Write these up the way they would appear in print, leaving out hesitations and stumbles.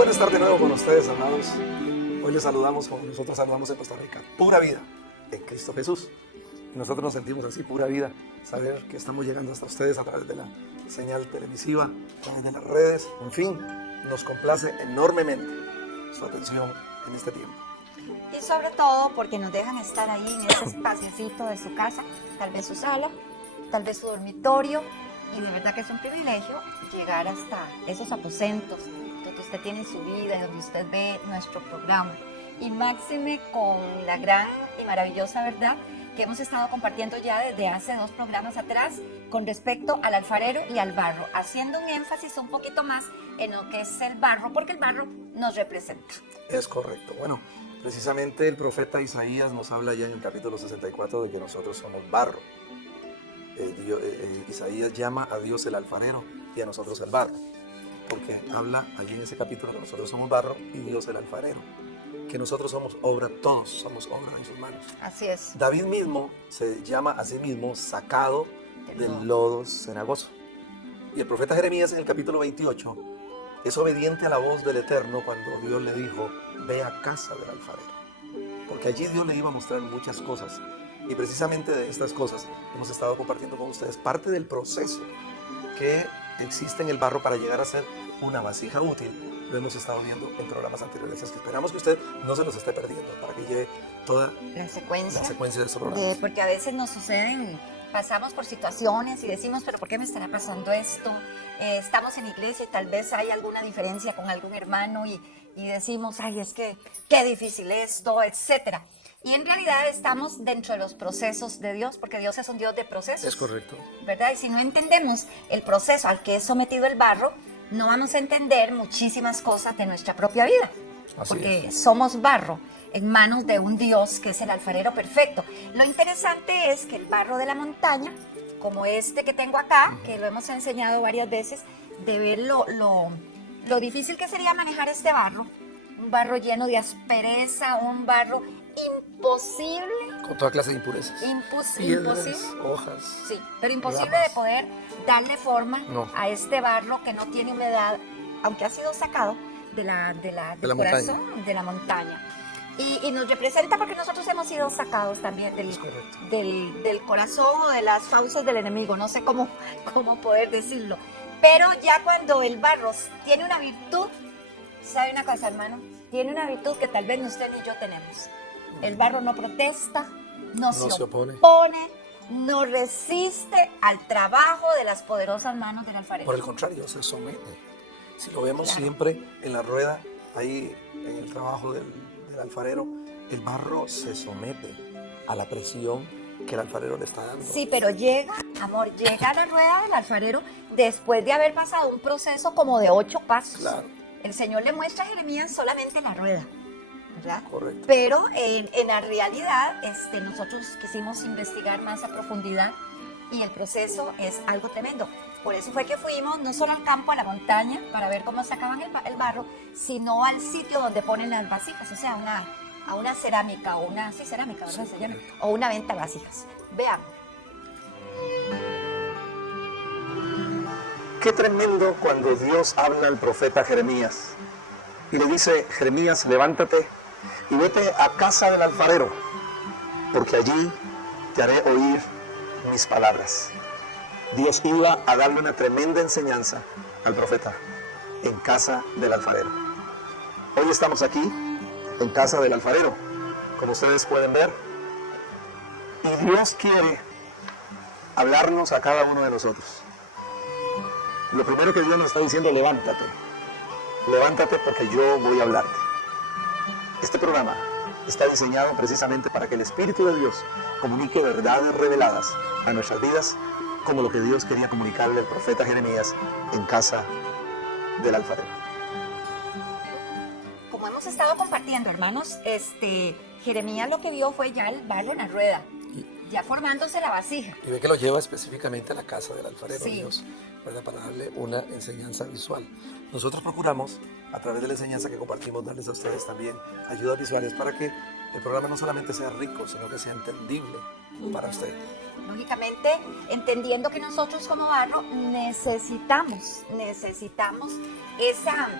bueno estar de nuevo con ustedes, amados. Hoy les saludamos como nosotros saludamos en Costa Rica. Pura vida en Cristo Jesús. Y nosotros nos sentimos así, pura vida. Saber que estamos llegando hasta ustedes a través de la señal televisiva, a través de las redes. En fin, nos complace enormemente su atención en este tiempo. Y sobre todo porque nos dejan estar ahí en ese espaciocito de su casa, tal vez su sala, tal vez su dormitorio. Y de verdad que es un privilegio llegar hasta esos aposentos donde usted tiene su vida y donde usted ve nuestro programa. Y máxime con la gran y maravillosa verdad que hemos estado compartiendo ya desde hace 2 programas atrás con respecto al alfarero y al barro, haciendo un énfasis un poquito más en lo que es el barro, porque el barro nos representa. Es correcto. Bueno, precisamente el profeta Isaías nos habla ya en el capítulo 64 de que nosotros somos barro. Isaías llama a Dios el alfarero y a nosotros el barro, porque habla allí en ese capítulo que nosotros somos barro y Dios el alfarero, que nosotros somos obra, todos somos obra en sus manos. Así es. David mismo se llama a sí mismo sacado del lodo cenagoso. Y el profeta Jeremías en el capítulo 28 es obediente a la voz del Eterno cuando Dios le dijo, ve a casa del alfarero, porque allí Dios le iba a mostrar muchas cosas. Y precisamente de estas cosas hemos estado compartiendo con ustedes parte del proceso que existe en el barro para llegar a ser una vasija útil. Lo hemos estado viendo en programas anteriores, así que esperamos que usted no se los esté perdiendo para que lleve toda La secuencia de estos programas. Porque a veces nos suceden, pasamos por situaciones y decimos, pero ¿por qué me estará pasando esto? Estamos en iglesia y tal vez hay alguna diferencia con algún hermano y decimos, ay, es que qué difícil esto, etcétera. Y en realidad estamos dentro de los procesos de Dios, porque Dios es un Dios de procesos. Es correcto. ¿Verdad? Y si no entendemos el proceso al que es sometido el barro, no vamos a entender muchísimas cosas de nuestra propia vida. Así porque es. somos barro en manos de un Dios que es el alfarero perfecto. Lo interesante es que el barro de la montaña, como este que tengo acá, que lo hemos enseñado varias veces, de ver lo difícil que sería manejar este barro, un barro lleno de aspereza, un barro imposible. Con toda clase de impurezas. Piedras, Imposible. hojas. Sí, pero imposible ramas. de poder darle forma No. a este barro que no tiene humedad, aunque ha sido sacado del corazón de la montaña. Y nos representa porque nosotros hemos sido sacados también Es correcto. del corazón o de las fauces del enemigo, no sé cómo poder decirlo. Pero ya cuando el barro tiene una virtud, ¿sabe una cosa, hermano? Tiene una virtud que tal vez ni usted ni yo tenemos. El barro no protesta, no se opone, no resiste al trabajo de las poderosas manos del alfarero. Por el contrario, se somete. Si lo vemos Claro. siempre en la rueda, ahí en el trabajo del alfarero, el barro se somete a la presión que el alfarero le está dando. Sí, pero llega a la rueda del alfarero después de haber pasado un proceso como de 8 pasos. Claro. El Señor le muestra a Jeremías solamente la rueda, ¿verdad? Correcto. Pero en la realidad nosotros quisimos investigar más a profundidad y el proceso es algo tremendo. Por eso fue que fuimos no solo al campo, a la montaña, para ver cómo sacaban el barro, sino al sitio donde ponen las vasijas, o sea, a una cerámica, o una, sí, cerámica, ¿verdad? Sí, Se llama, correcto. o una venta de vasijas. Veamos. Qué tremendo cuando Dios habla al profeta Jeremías y le dice, Jeremías, levántate y vete a casa del alfarero, porque allí te haré oír mis palabras. Dios iba a darle una tremenda enseñanza al profeta en casa del alfarero. Hoy estamos aquí en casa del alfarero, como ustedes pueden ver, y Dios quiere hablarnos a cada uno de nosotros. Lo primero que Dios nos está diciendo, levántate. Levántate porque yo voy a hablarte. Este programa está diseñado precisamente para que el Espíritu de Dios comunique verdades reveladas a nuestras vidas, como lo que Dios quería comunicarle al profeta Jeremías en casa del alfarero. Como hemos estado compartiendo, hermanos, Jeremías lo que vio fue ya el barro en la rueda, ya formándose la vasija. Y ve que lo lleva específicamente a la casa del alfarero, Sí. Dios, ¿verdad? Para darle una enseñanza visual. Nosotros procuramos, a través de la enseñanza que compartimos, darles a ustedes también ayudas visuales para que el programa no solamente sea rico, sino que sea entendible para usted. Lógicamente, entendiendo que nosotros como barro necesitamos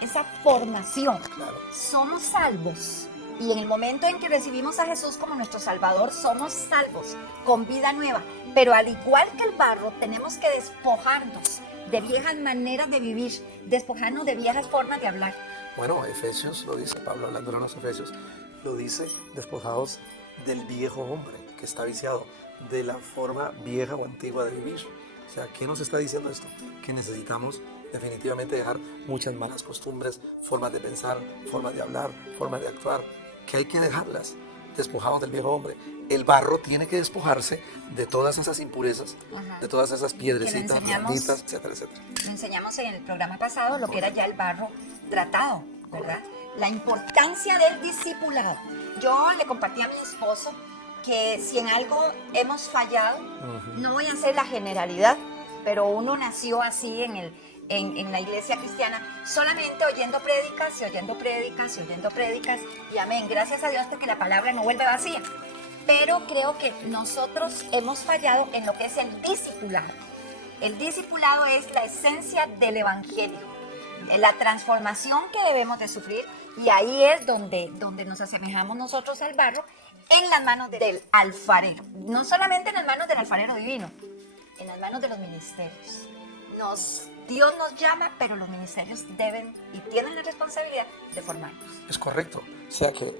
esa formación. Claro. Somos salvos y en el momento en que recibimos a Jesús como nuestro Salvador, somos salvos con vida nueva. Pero al igual que el barro, tenemos que despojarnos de viejas maneras de vivir, despojarnos de viejas formas de hablar. Bueno, Efesios lo dice, Pablo hablando a los Efesios, lo dice, despojados del viejo hombre que está viciado, de la forma vieja o antigua de vivir. O sea, ¿qué nos está diciendo esto? Que necesitamos definitivamente dejar muchas malas costumbres, formas de pensar, formas de hablar, formas de actuar, que hay que dejarlas, despojados del viejo hombre. El barro tiene que despojarse de todas esas impurezas, de todas esas piedrecitas, blanditas, etcétera, etcétera. Lo enseñamos en el programa pasado, lo que era ya el barro tratado, ¿verdad? La importancia del discipulado. Yo le compartí a mi esposo que si en algo hemos fallado, no voy a hacer la generalidad, pero uno nació así en la iglesia cristiana, solamente oyendo prédicas y oyendo prédicas y oyendo prédicas, y amén, gracias a Dios porque la palabra no vuelve vacía. Pero creo que nosotros hemos fallado en lo que es el discipulado. El discipulado es la esencia del evangelio, la transformación que debemos de sufrir, y ahí es donde nos asemejamos nosotros al barro, en las manos del alfarero. No solamente en las manos del alfarero divino, en las manos de los ministerios. Dios nos llama, pero los ministerios deben y tienen la responsabilidad de formarnos. Es correcto. O sea que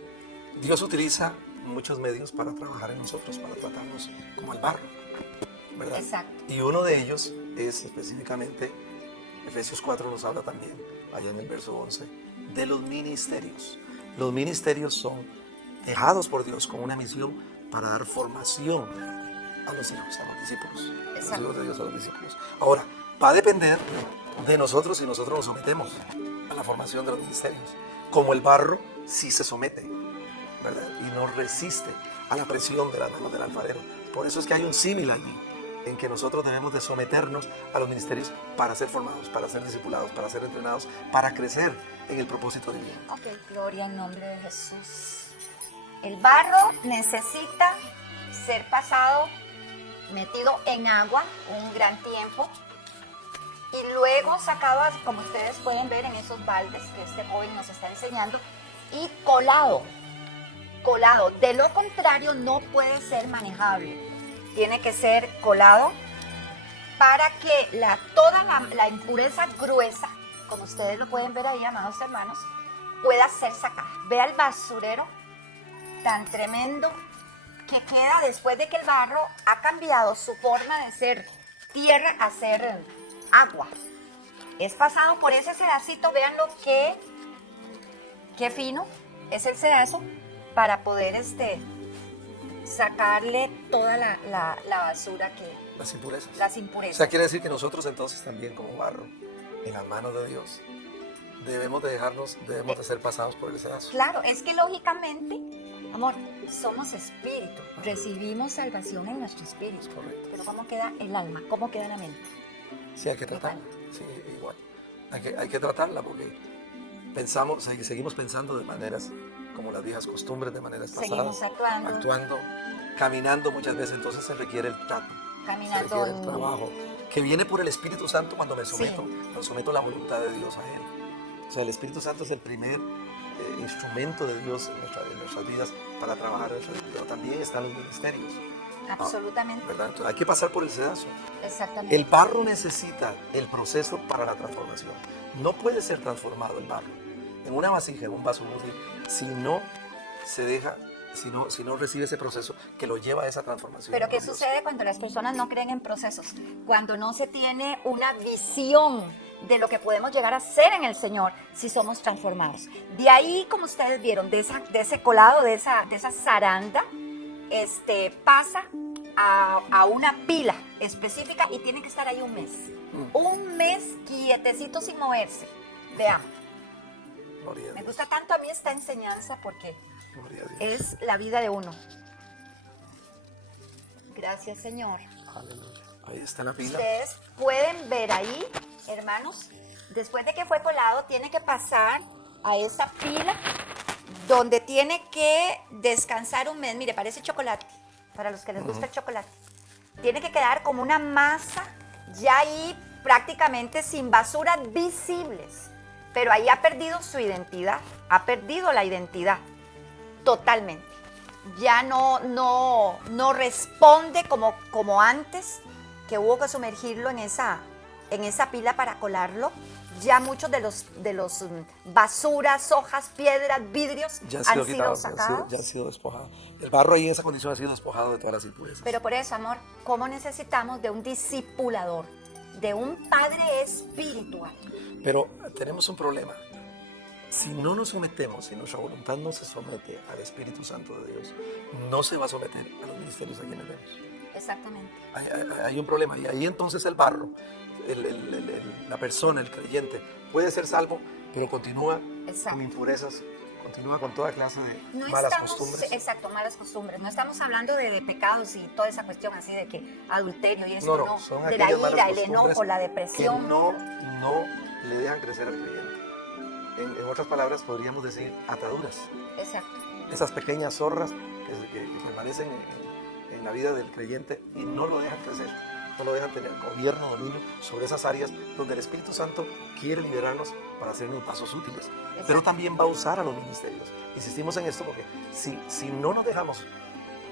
Dios utiliza muchos medios para trabajar en nosotros, para tratarnos como el barro, ¿verdad? Exacto. Y uno de ellos es específicamente, Efesios 4 nos habla también, allá en el verso 11, de los ministerios. Los ministerios son dejados por Dios con una misión para dar formación a los hijos, a los discípulos. Exacto. Los hijos de Dios a los discípulos. Ahora, va a depender de nosotros si nosotros nos sometemos a la formación de los ministerios. Como el barro sí se somete, ¿verdad? Y no resiste a la presión de las manos del alfarero. Por eso es que hay un símil allí, en que nosotros debemos de someternos a los ministerios para ser formados, para ser discipulados, para ser entrenados, para crecer en el propósito divino. Ok, gloria en nombre de Jesús. El barro necesita ser pasado, metido en agua un gran tiempo, y luego sacado, como ustedes pueden ver en esos baldes que este joven nos está enseñando, y colado. De lo contrario no puede ser manejable. Tiene que ser colado para que toda la impureza gruesa, como ustedes lo pueden ver ahí, amados hermanos, pueda ser sacada. Vea el basurero tan tremendo que queda después de que el barro ha cambiado su forma de ser tierra a ser agua. Es pasado por ese sedacito, véanlo qué fino es el sedazo para poder sacarle toda la basura las impurezas. Las impurezas. O sea, quiere decir que nosotros entonces también como barro, en las manos de Dios, debemos de ser pasados por el sedazo. Claro, es que lógicamente, amor, somos espíritu, recibimos salvación en nuestro espíritu. Correcto. Pero ¿cómo queda el alma? ¿Cómo queda la mente? Sí, hay que tratarla. Sí, igual. Hay que tratarla porque seguimos pensando de maneras como las viejas costumbres, de maneras pasadas. Seguimos actuando, caminando muchas veces. Entonces se requiere el trato. Caminando. Se requiere el trabajo. Que viene por el Espíritu Santo cuando me someto. Sí. Someto la voluntad de Dios a Él. O sea, el Espíritu Santo es el primer instrumento de Dios en nuestras vidas para trabajar en nuestra vida. Pero también están los ministerios. Absolutamente. ¿Verdad? Entonces, hay que pasar por el sedazo. Exactamente. El barro necesita el proceso para la transformación. No puede ser transformado el barro en una vasija, en un vaso útil, si no se deja, si no recibe ese proceso que lo lleva a esa transformación. Pero ¿qué sucede cuando las personas no creen en procesos? Cuando no se tiene una visión de lo que podemos llegar a ser en el Señor si somos transformados. De ahí, como ustedes vieron, de ese colado, de esa zaranda, pasa a una pila específica y tiene que estar ahí un mes. Un mes quietecito sin moverse. Veamos. Me gusta tanto a mí esta enseñanza porque es la vida de uno. Gracias, Señor. Aleluya. Ahí está la pila. Ustedes pueden ver ahí, hermanos, después de que fue colado, tiene que pasar a esa pila donde tiene que descansar un mes. Mire, parece chocolate, para los que les gusta el chocolate. Tiene que quedar como una masa ya ahí prácticamente sin basuras visibles, pero ahí ha perdido su identidad, ha perdido la identidad totalmente. Ya no responde como antes, que hubo que sumergirlo en esa pila para colarlo. Ya muchos de los basuras, hojas, piedras, vidrios han sido sacados. Ya han sido despojados. El barro ahí en esa condición ha sido despojado de todas las impurezas. Pero por eso, amor, ¿cómo necesitamos de un discipulador, de un padre espiritual? Pero tenemos un problema. Si no nos sometemos, si nuestra voluntad no se somete al Espíritu Santo de Dios, no se va a someter a los ministerios a quienes vemos. Exactamente. Hay un problema. Y ahí entonces el barro, la persona, el creyente, puede ser salvo, pero continúa con impurezas, continúa con toda clase de malas costumbres. Exacto, malas costumbres. No estamos hablando de pecados y toda esa cuestión así de que adulterio y eso, no. Son de la ira, el costumbres enojo, la depresión. que no le dejan crecer al creyente. En otras palabras, podríamos decir ataduras. Exacto. Esas pequeñas zorras que permanecen en la vida del creyente y no lo dejan crecer, no lo dejan tener gobierno, dominio sobre esas áreas donde el Espíritu Santo quiere liberarnos para hacernos pasos útiles. Exacto. Pero también va a usar a los ministerios. Insistimos en esto porque si no nos dejamos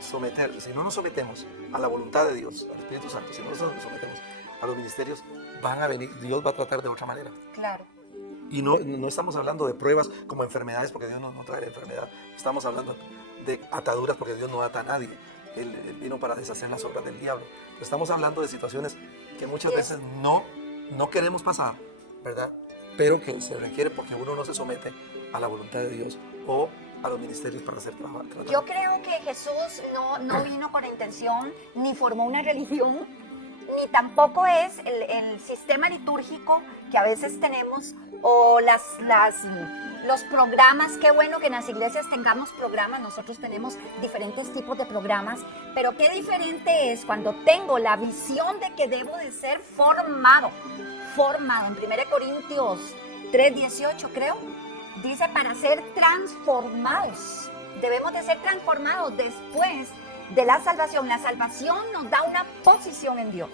someter, si no nos sometemos a la voluntad de Dios, al Espíritu Santo, si no nos sometemos a los ministerios, van a venir, Dios va a tratar de otra manera. Claro. Y no estamos hablando de pruebas como enfermedades, porque Dios no trae la enfermedad. Estamos hablando de ataduras, porque Dios no ata a nadie. Él vino para deshacer las obras del diablo. Estamos hablando de situaciones que muchas veces no queremos pasar, ¿verdad? Pero que se requiere porque uno no se somete a la voluntad de Dios o a los ministerios para hacer trabajo. Yo creo que Jesús no vino con la intención, ni formó una religión, ni tampoco es el sistema litúrgico que a veces tenemos, o los programas. Qué bueno que en las iglesias tengamos programas, nosotros tenemos diferentes tipos de programas, pero qué diferente es cuando tengo la visión de que debo de ser formado. En 1 Corintios 3:18 creo, dice para ser transformados. Debemos de ser transformados después de la salvación. La salvación nos da una posición en Dios,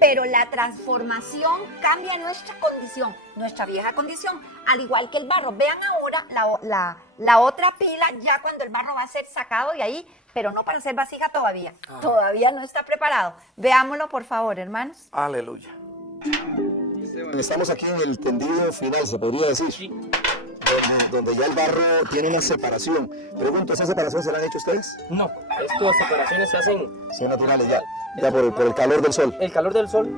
pero la transformación cambia nuestra condición, nuestra vieja condición, al igual que el barro. Vean ahora la otra pila, ya cuando el barro va a ser sacado de ahí, pero no para hacer vasija todavía. Todavía no está preparado. Veámoslo, por favor, hermanos. Aleluya. Estamos aquí en el tendido final, se podría decir. Sí. Donde ya el barro tiene una separación. Pregunto, ¿esas separaciones se las han hecho ustedes? No, estas separaciones se hacen... Son naturales ya por el calor del sol. El calor del sol,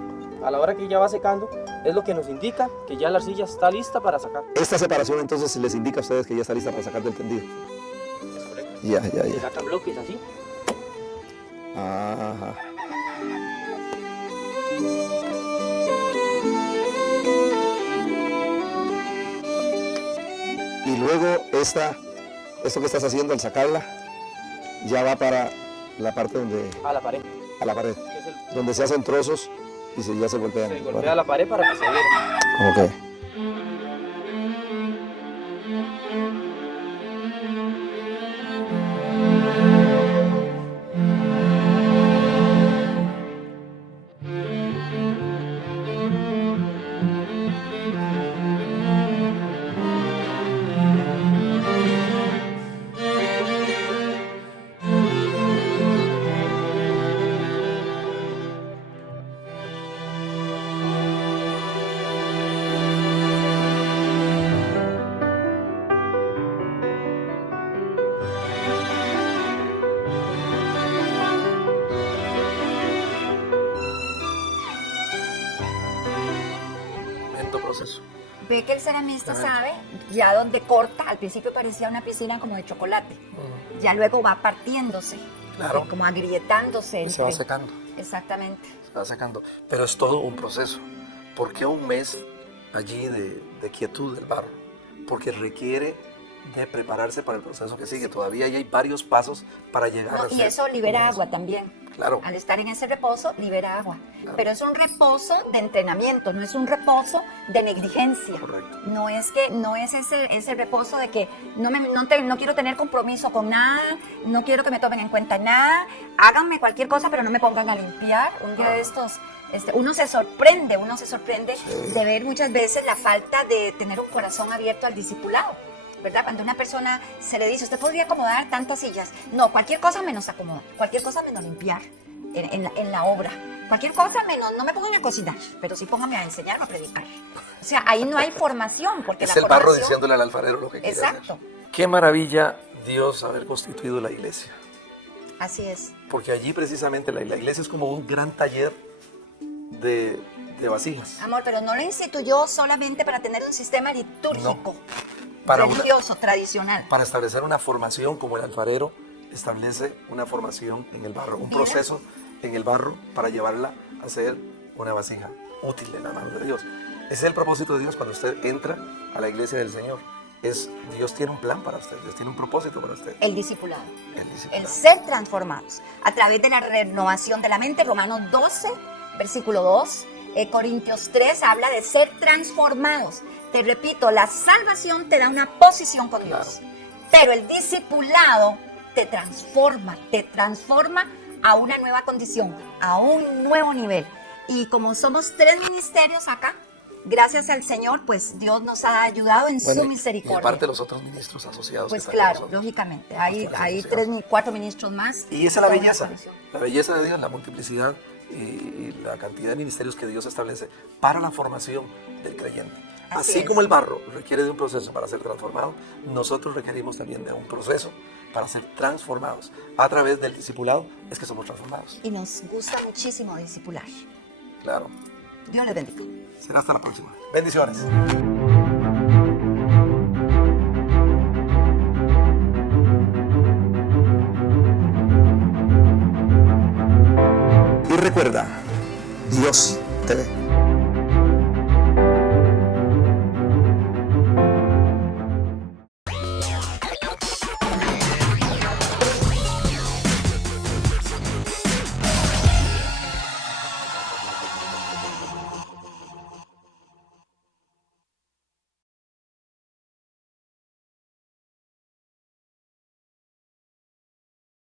a la hora que ya va secando, es lo que nos indica que ya la arcilla está lista para sacar. Esta separación entonces les indica a ustedes que ya está lista para sacar del tendido. Es correcto. Ya. Se sacan bloques así. Ajá. Y luego esto que estás haciendo al sacarla, ya va para la parte donde... A la pared. A la pared. Que es el, Donde se hacen trozos y ya se golpean. se golpea la pared para que se adhiera. Ok. Proceso. Ve que el ceramista sabe, ya donde corta, al principio parecía una piscina como de chocolate, ya luego va partiéndose, Claro. como agrietándose. Se va secando. Exactamente. Se va secando. Pero es todo un proceso. ¿Por qué un mes allí de quietud del barro? Porque requiere de prepararse para el proceso que sigue. Todavía hay varios pasos para llegar a Y eso libera agua también. Claro. Al estar en ese reposo, libera agua. Pero es un reposo de entrenamiento, no es un reposo de negligencia. Correcto. No es ese reposo de que no quiero tener compromiso con nada, no quiero que me tomen en cuenta nada, háganme cualquier cosa, pero no me pongan a limpiar. Un día de estos, uno se sorprende de ver muchas veces la falta de tener un corazón abierto al discipulado, ¿verdad? Cuando a una persona se le dice, usted podría acomodar tantas sillas. No, cualquier cosa menos acomodar, cualquier cosa menos limpiar en la obra. Cualquier cosa menos, no me pongan a cocinar, pero sí pónganme a enseñarme a predicar. O sea, ahí no hay formación, porque Es la el barro formación... diciéndole al alfarero lo que quiere Exacto, hacer. Qué maravilla Dios haber constituido la iglesia. así es. Porque allí precisamente la iglesia es como un gran taller de vasijas. Amor, pero no lo instituyó solamente para tener un sistema litúrgico, Para religioso, tradicional. para establecer una formación como el alfarero establece una formación en el barro, un Mira. proceso en el barro para llevarla a ser una vasija útil en la mano de Dios. Ese es el propósito de Dios cuando usted entra a la iglesia del Señor. Dios tiene un plan para usted, Dios tiene un propósito para usted. El discipulado. El discipulado. El ser transformados a través de la renovación de la mente. Romanos 12, versículo 2. Corintios 3 habla de ser transformados. Te repito, la salvación te da una posición con Dios. Pero el discipulado te transforma a una nueva condición, a un nuevo nivel. Y como somos 3 ministerios acá, gracias al Señor, pues Dios nos ha ayudado en su Y misericordia. aparte los otros ministros asociados. Pues que están con claro, nosotros. lógicamente, hay Nuestras 3 asociadas. ni 4 ministros más. Y esa es la Toda una belleza. coalición. La belleza de Dios, la multiplicidad y la cantidad de ministerios que Dios establece para la formación del creyente. Así Así es. como el barro requiere de un proceso para ser transformado, nosotros requerimos también de un proceso para ser transformados. A través del discipulado es que somos transformados. Y nos gusta muchísimo discipular. Claro. Dios les bendiga. Será hasta la próxima. Bendiciones. Y recuerda, Dios te ve.